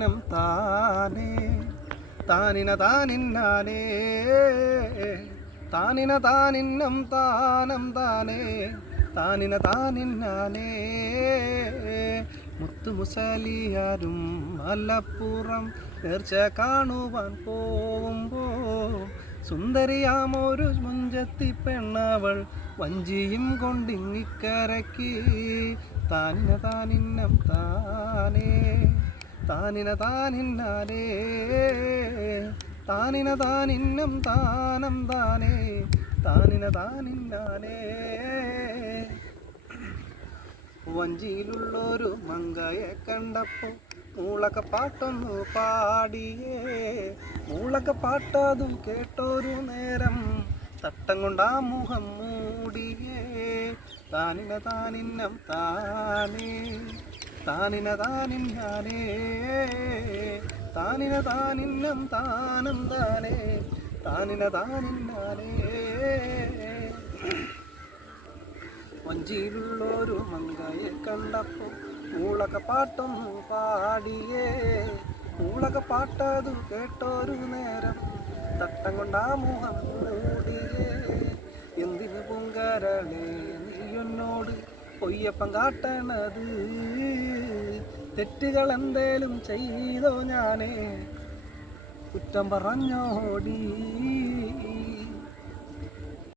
താനിന്നം താനേ താനിന താനിന്നാനേ താനിന താനിന്നം താനം താനേ താനിന താനിന്നാനേ മുത്തുമുസലിയാരും മലപ്പുറം നേർച്ച കാണുവാൻ പോവുമ്പോൾ സുന്ദരിയാമൊരു മുഞ്ചത്തി പെണ്ണവൾ വഞ്ചിയും കൊണ്ടിങ്ങിക്കരക്കി താനിന താനിന്നം താനേ താനിന താനിന്നാനേ താനിന താനിന്നം താനം താനേ താനിന താനിന്നാനേ വഞ്ചിയിലുള്ളൊരു മങ്കയെ കണ്ടപ്പോൾ മൂളക്ക പാട്ടൊന്നു പാടിയേ മൂളക്ക പാട്ടതും കേട്ടൊരു നേരം തട്ടം കൊണ്ടാ മുഖം മൂടിയേ താനിന താനിന്നം താനേ താനിന താനിന്നാനേ താനിന താനിന്നം താനം താനേ താനിന താനിന്നാനേ വഞ്ചിയിലുള്ളൊരു മങ്കയെ കണ്ടപ്പോൾ മൂളക പാട്ടൊന്നു പാടിയേ മൂളക പാട്ടതു കേട്ടൊരു നേരം തട്ടം കൊണ്ടാ മുഖം മൂടിയേ എന്തിനു പൂങ്കരളേ നീയൊന്നോട് പൊയ്യപ്പം കാട്ടണത് തെറ്റുകൾ എന്തേലും ചെയ്തോ ഞാനേ കുറ്റം പറഞ്ഞോടി